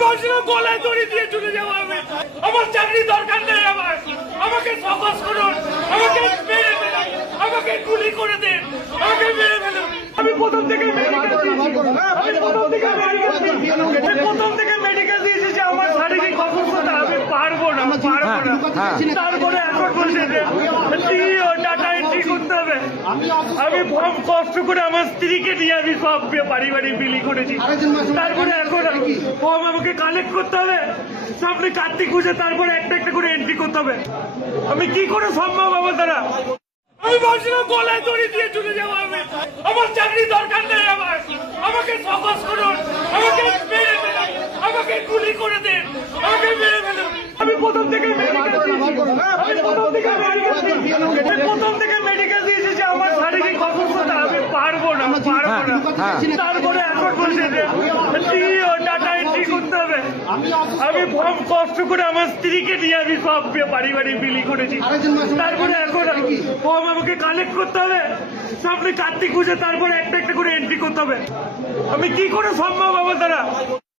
ভাবছিলাম গলায় দড়ি দিয়ে চলে যাব আমি। আমার চাকরি দরকার নেই আমার। আমাকে ফোকাস করুন। আমাকে মেরে ফেলুন। আমাকে গুলি করে দিন। আমাকে মেরে ফেলুন। আমি প্রথম থেকে মেডিকেল আমি প্রথম থেকে মেডিকেল প্রথম থেকে মেডিকেল দিয়েছি যে আমার শারীরিক অসুস্থতা আমি পারব না পারব না। তারপরে এখন বলছে যে CEO ডাটা এন্ট্রি করতে হবে আমি খুব কষ্ট করে আমার স্ত্রীকে নিয়ে আমি সব বাড়ি বাড়ি বিলি করেছি। তারপরে এখন ফর্ম আমাকে কালেক্ট করতে হবে। সামনে কার্তিক খুঁজে তারপরে একটা একটা করে এন্ট্রি করতে হবে। আমি কি করে সম্ভব আমার দ্বারা? আমি ভাবছিলাম গলায় দড়ি দিয়ে চলে যাব আমি। আমার চাকরি দরকার নেই আমার। আমাকে ফোকাস করুন। আমাকে মেরে ফেলুন। আমাকে গুলি করে দিন। আমাকে মেরে ফেলুন। আমি প্রথম থেকে প্রথম থেকে প্রথম থেকে মেডিকেল দিয়েছি যে আমার শারীরিক অসুস্থতা আমি পারব না পারব না তারপরে এখন বলছে করতে হবে। আমি খুব কষ্ট করে আমার স্ত্রীকে নিয়ে আমি সব বাড়ি বাড়ি বিলি করেছি। তারপরে এখন ফর্ম আমাকে কালেক্ট করতে হবে। সামনে কার্তিক পুজো তারপরে একটা একটা করে এন্ট্রি করতে হবে। আমি কি করে সম্ভব আমার দ্বারা?